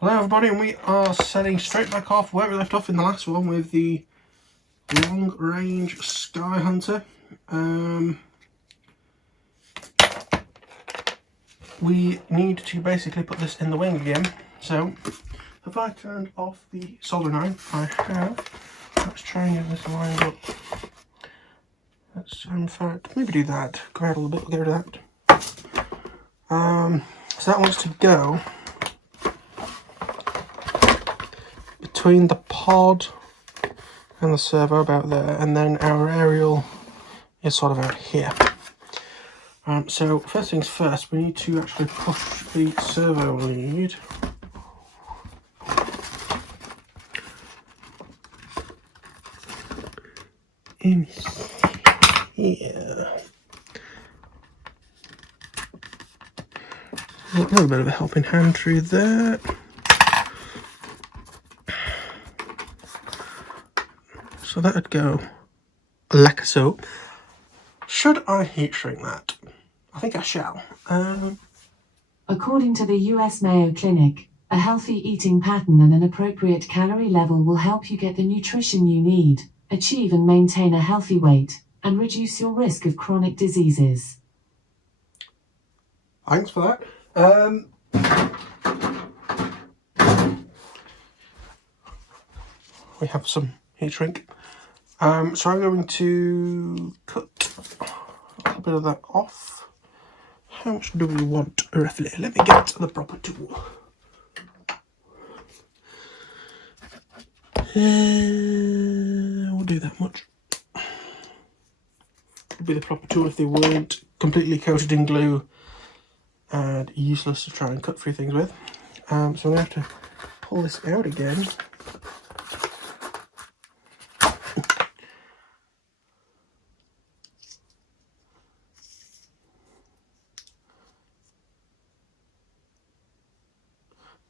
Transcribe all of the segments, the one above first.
Hello everybody, and we are setting straight back off where we left off in the last one with the long range Skyhunter. We need to basically put this in the wing again. So if I turned off the soldering iron, I have. Let's try and get this lined up. Let's in fact maybe do that. Go out a little bit, we'll get rid of that. So that wants to go between the pod and the servo, about there, and then our aerial is sort of out here. So first things first, we need to actually push the servo lead in here. A little bit of a helping hand through there. So that'd go like so. Should I heat shrink that? I think I shall. According to the US Mayo Clinic, a healthy eating pattern and an appropriate calorie level will help you get the nutrition you need, achieve and maintain a healthy weight, and reduce your risk of chronic diseases. Thanks for that. We have some heat shrink. So I'm going to cut a little bit of that off. How much do we want roughly? Let me get the proper tool. We'll do that much. Would be the proper tool if they weren't completely coated in glue and useless to try and cut through things with. So I'm going to have to pull this out again.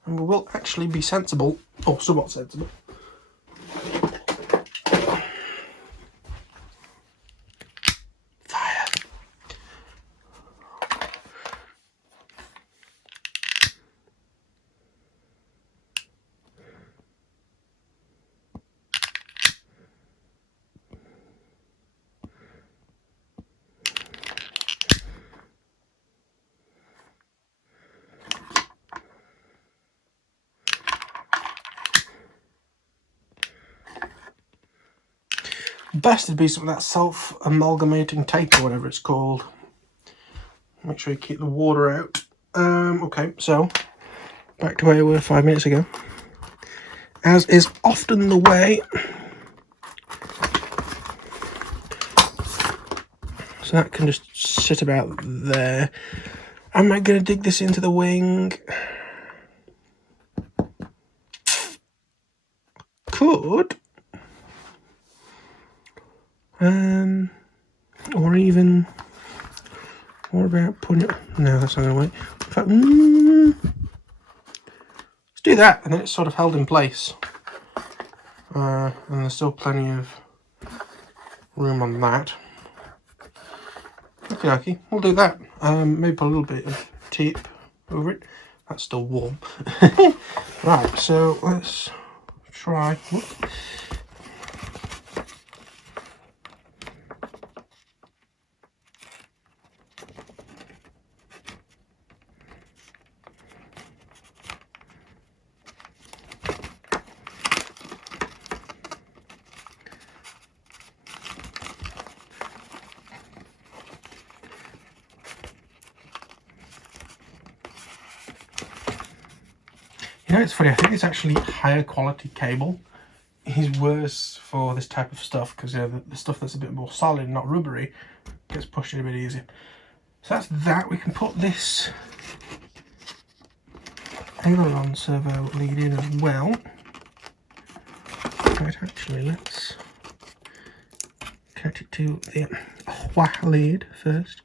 And we will actually be sensible, or somewhat sensible. Fire. Best to be some of that self-amalgamating tape or whatever it's called. Make sure you keep the water out. Okay, so back to where we were 5 minutes ago. As is often the way. So that can just sit about there. Am I going to dig this into the wing? Could. Or even, what about putting it, no, that's not going to work. In fact, let's do that, and then it's sort of held in place. And there's still plenty of room on that. Okay, we'll do that. Maybe put a little bit of tape over it. That's still warm. Right, so let's try. Whoop. You know, it's funny, I think it's actually higher quality cable is worse for this type of stuff, because you know, the stuff that's a bit more solid, not rubbery, gets pushed in a bit easier. So that's that. We can put this aileron servo lead in as well. Right, actually, let's cut it to the lead first.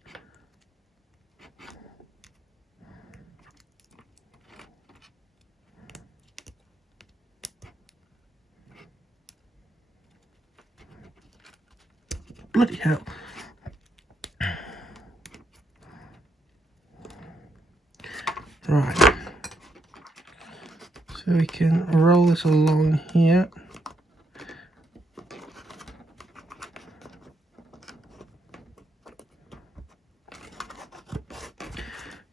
Bloody hell. Right. So we can roll this along here.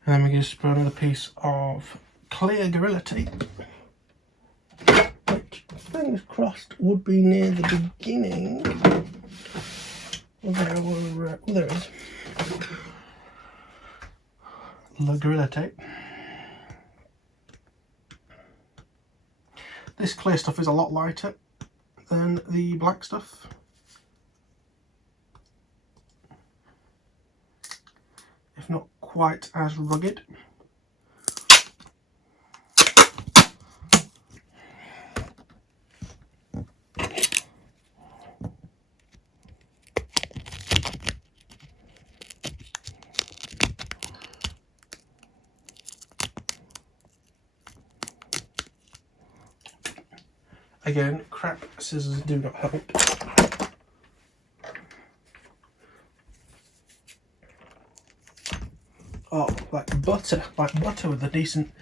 And then we can just put another piece of clear Gorilla Tape, which, fingers crossed, would be near the beginning. There it is. The Gorilla Tape. This clear stuff is a lot lighter than the black stuff. If not quite as rugged. Again, crap scissors do not help. Oh, like butter with a decent.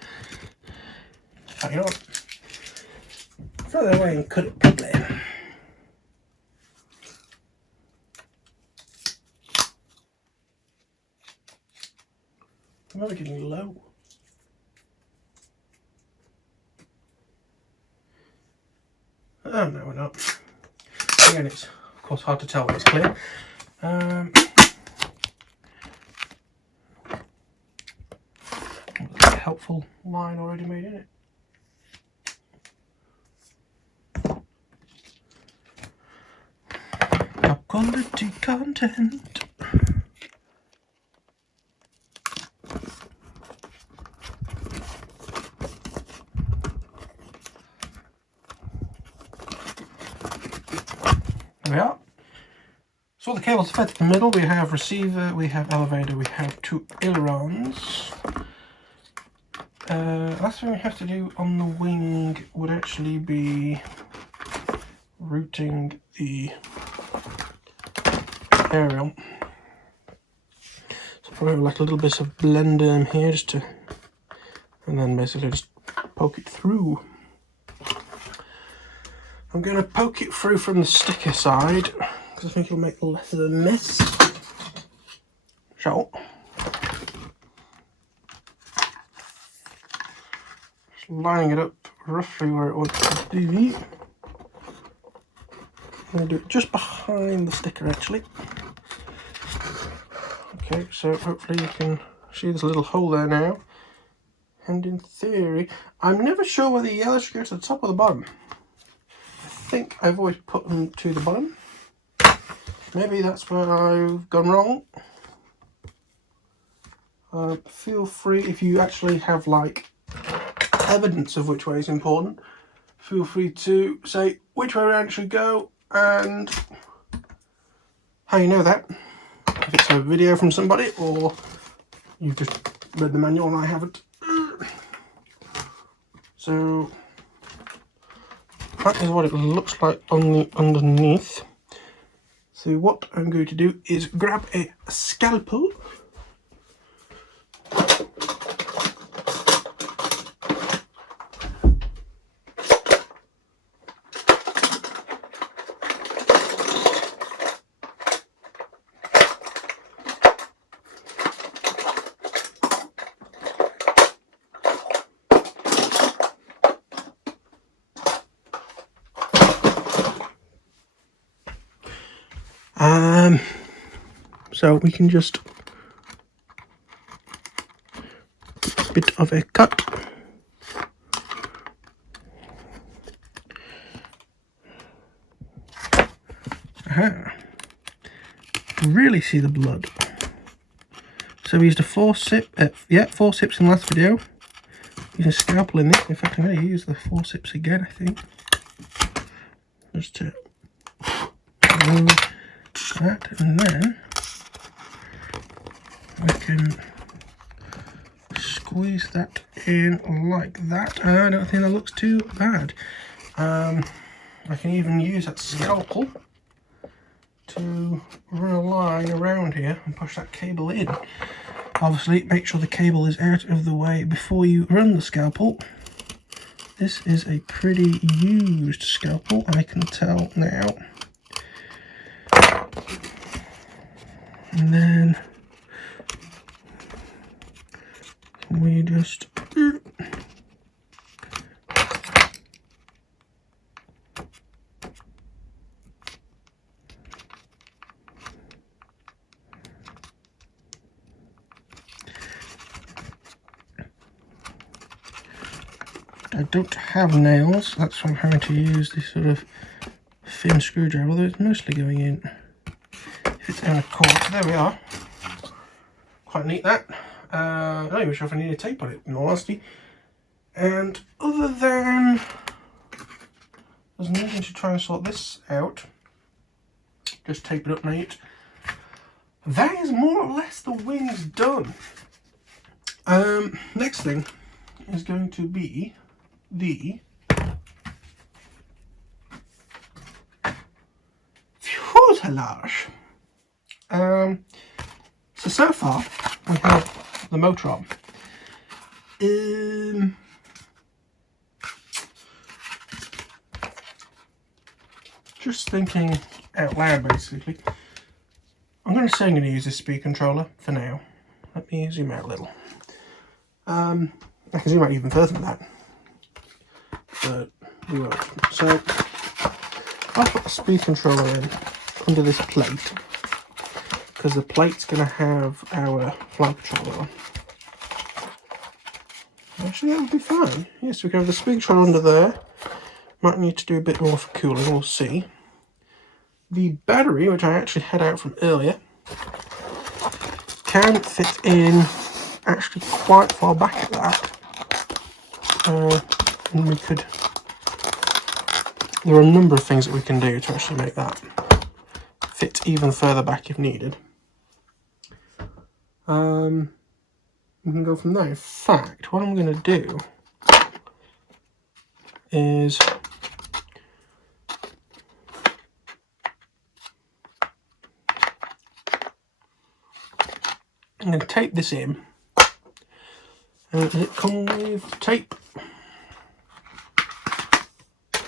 You know what? Throw that away and cut it properly. I'm only getting low. Oh no, we're not. Again, it's of course hard to tell when it's clear. Helpful line already made in it. Top quality content. There we are. So the cables are fed in the middle. We have receiver, we have elevator, we have two ailerons. Last thing we have to do on the wing would actually be routing the aerial. So probably like a little bit of blender in here just to, and then basically just poke it through. I'm going to poke it through from the sticker side because I think it'll make less of a mess. So, just lining it up roughly where it wants to be. I'm going to do it just behind the sticker actually. Okay, so hopefully you can see there's a little hole there now. And in theory, I'm never sure whether the yellow should go to the top or the bottom. I think I've always put them to the bottom. Maybe that's where I've gone wrong. Feel free, if you actually have like evidence of which way is important, feel free to say which way around it should go and how you know that. If it's a video from somebody or you've just read the manual and I haven't. So that is what it looks like on the underneath. So what I'm going to do is grab a scalpel. So we can just a bit of a cut. Aha. Really see the blood. So we used a forceps, forceps in the last video. Use a scalpel in this. In fact, I'm going to use the forceps again, I think. Just to remove that, and then I can squeeze that in like that. I don't think that looks too bad. I can even use that scalpel to run a line around here and push that cable in. Obviously, make sure the cable is out of the way before you run the scalpel. This is a pretty used scalpel, I can tell now. And then we just I don't have nails, that's why I'm having to use this sort of thin screwdriver, although it's mostly going in if it's in a cord. So there we are. Quite neat that. I'm not even sure if I need a tape on it, in all honesty. And other than there's nothing to try and sort this out, just tape it up neat. That is more or less the wings done. Next thing is going to be the fuselage. So far we have the motor on. Just thinking out loud, basically. I'm going to say I'm going to use this speed controller for now. Let me zoom out a little. I can zoom out even further than that, but we won't. So I'll put the speed controller in under this plate, because the plate's going to have our flight controller on. Actually, that would be fine. Yes, we can have the speed controller under there. Might need to do a bit more for cooling, we'll see. The battery, which I actually had out from earlier, can fit in actually quite far back at that. And we could, there are a number of things that we can do to actually make that fit even further back if needed. We can go from there. In fact, what I'm going to do is I'm going to tape this in. Does it come with tape?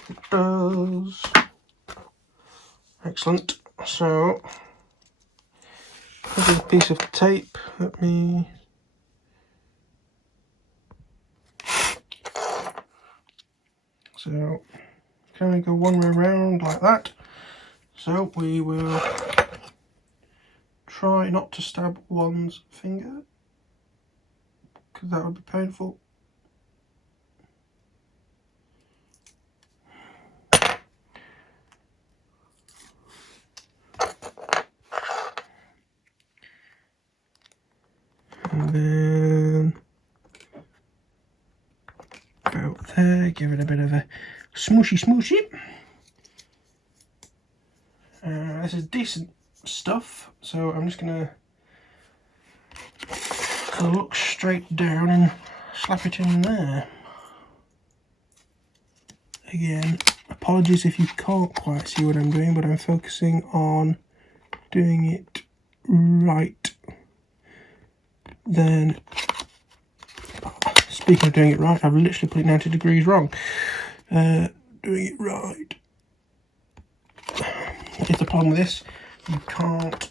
It does. Excellent. So, this is a piece of tape. Let me. So, can we go one way around like that? So, we will try not to stab one's finger, because that would be painful. And then go there, give it a bit of a smooshy smooshy. This is decent stuff, so I'm just gonna look straight down and slap it in there. Again, apologies if you can't quite see what I'm doing, but I'm focusing on doing it right. Then, speaking of doing it right, I've literally put it 90 degrees wrong. Doing it right. Here's the problem with this: you can't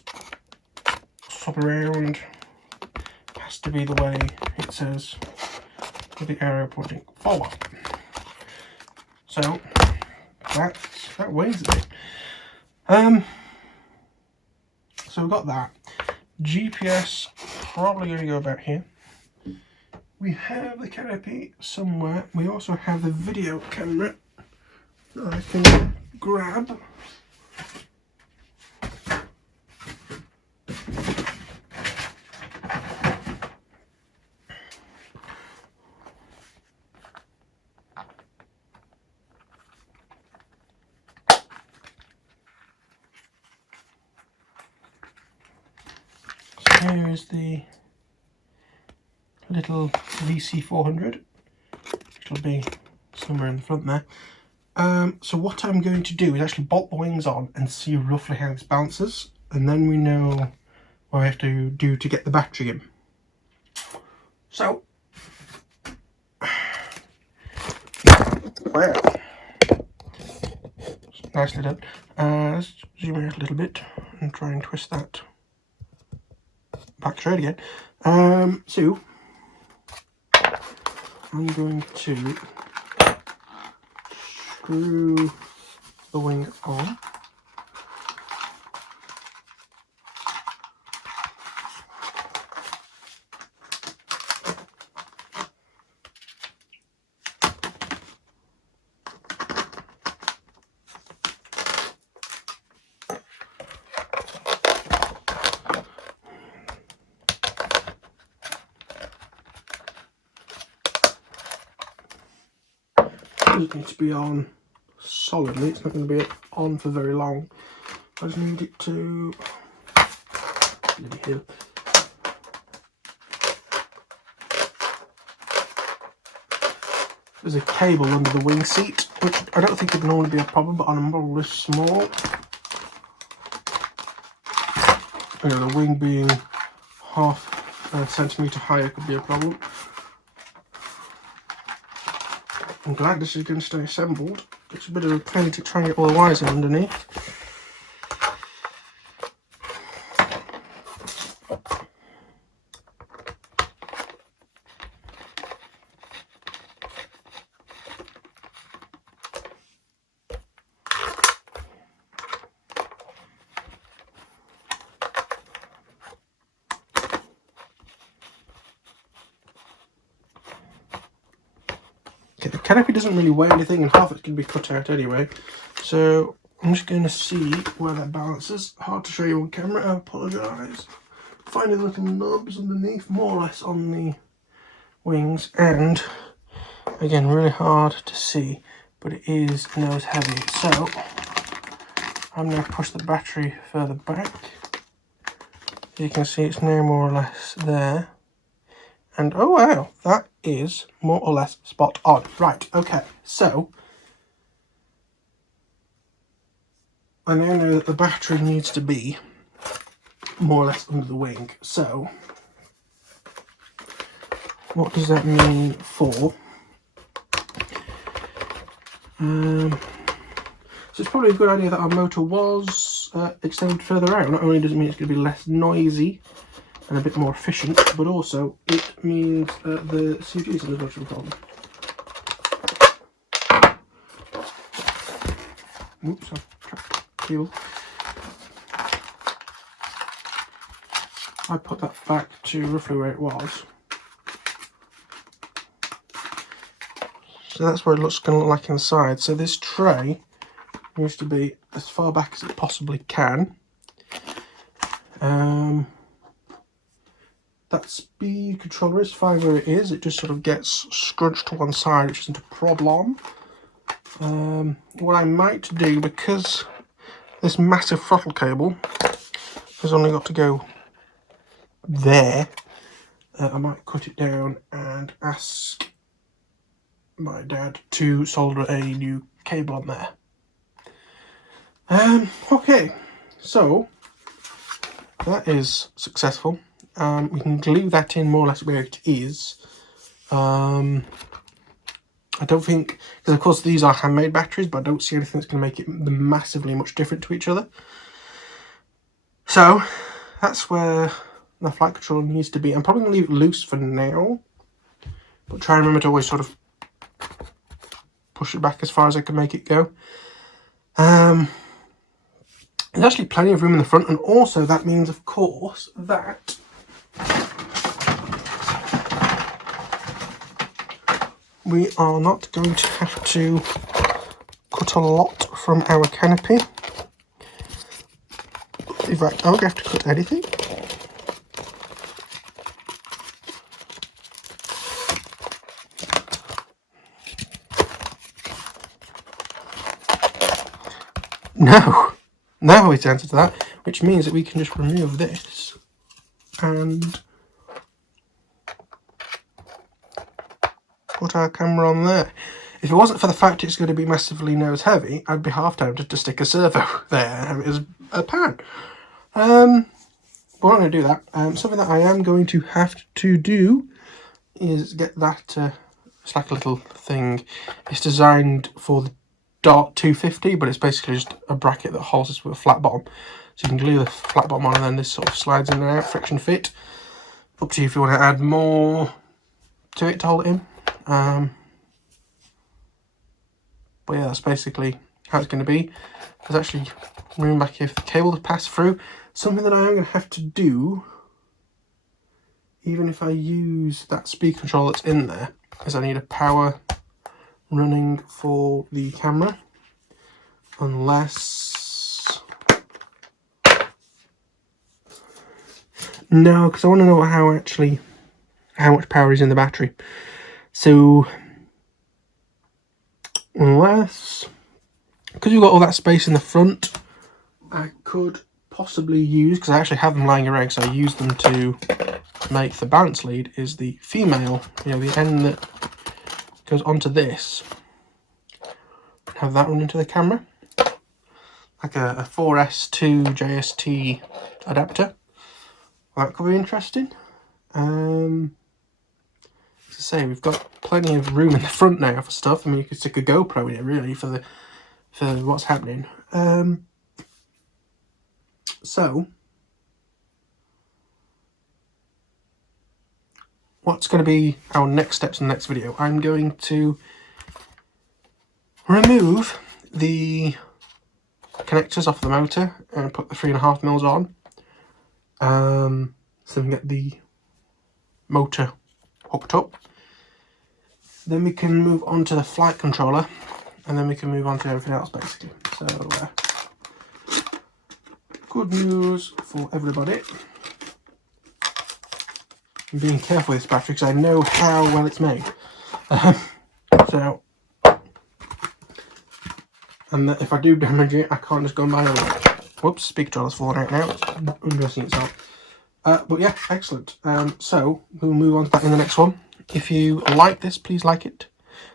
swap around. It has to be the way it says, with the arrow pointing forward. So that weighs a bit. So we've got that. GPS probably going to go about here. We have the canopy somewhere. We also have the video camera that I can grab. So here is the little VC400, which will be somewhere in the front there. So what I'm going to do is actually bolt the wings on and see roughly how this bounces, and then we know what we have to do to get the battery in. So Wow. Nicely done. Let's zoom out a little bit and try and twist that back straight again. So I'm going to screw the wing on. It needs to be on solidly, it's not going to be on for very long. I just need it to here. There's a cable under the wing seat, which I don't think would normally be a problem, but on a model this small, the wing being half a centimetre higher could be a problem. I'm glad this is going to stay assembled. It's a bit of a pain to try and get all the wires in underneath. Okay, the canopy doesn't really weigh anything, and half it's going to be cut out anyway. So I'm just going to see where that balances. Hard to show you on camera, I apologise. Finding little nubs underneath, more or less on the wings, and again, really hard to see, but it is nose heavy. So I'm going to push the battery further back. You can see it's now more or less there. And oh wow, that is more or less spot on. Right, okay, so I now know that the battery needs to be more or less under the wing. So what does that mean for? So it's probably a good idea that our motor was extended further out. Not only does it mean it's going to be less noisy and a bit more efficient, but also it means the CGs are much of a problem. Oops, I've trapped the cable. I put that back to roughly where it was. So that's where it looks going to look like inside. So this tray needs to be as far back as it possibly can. That speed controller is fine where it is. It just sort of gets scrunched to one side, which isn't a problem. What I might do, because this massive throttle cable has only got to go there, I might cut it down and ask my dad to solder a new cable on there. Okay, so that is successful. We can glue that in more or less where it is. I don't think, because of course these are handmade batteries, but I don't see anything that's going to make it massively much different to each other. So that's where the flight controller needs to be. I'm probably going to leave it loose for now, but try and remember to always sort of push it back as far as I can make it go. There's actually plenty of room in the front, and also that means, of course, that we are not going to have to cut a lot from our canopy. In fact, are we going to have to cut anything? No is the answer to that, which means that we can just remove this and put our camera on there. If it wasn't for the fact it's going to be massively nose heavy, I'd be half tempted to stick a servo there and have it as a pan. But I'm not going to do that. Something that I am going to have to do is get that It's like a little thing. It's designed for the Dart 250, but it's basically just a bracket that holds this with a flat bottom. So you can glue the flat bottom on, and then this sort of slides in and out, friction fit. Up to you if you want to add more to it to hold it in. But yeah, that's basically how it's going to be. There's actually room back here for the cable to pass through. Something that I am going to have to do, even if I use that speed control that's in there, is I need a power running for the camera. Unless... No, because I want to know how much power is in the battery. So... Unless, because you've got all that space in the front, I could possibly use, because I actually have them lying around, so I use them to make the balance lead, is the female, you know, the end that goes onto this. Have that run into the camera, like a 4S to JST adapter. That could be interesting. As I say, we've got plenty of room in the front now for stuff. I mean, you could stick a GoPro in it really for what's happening. So what's going to be our next steps in the next video? I'm going to remove the connectors off the motor and put the 3.5mm on, so we can get the motor hooked up. Then we can move on to the flight controller, and then we can move on to everything else basically. So good news for everybody. I'm being careful with this battery because I know how well it's made. And that if I do damage it, I can't just go and buy another one. Whoops, speaker controller's fallen out now. It's undressing itself. But yeah, excellent. So we'll move on to that in the next one. If you like this, please like it.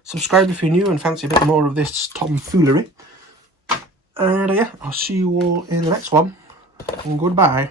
Subscribe if you're new and fancy a bit more of this tomfoolery. And yeah, I'll see you all in the next one. And goodbye.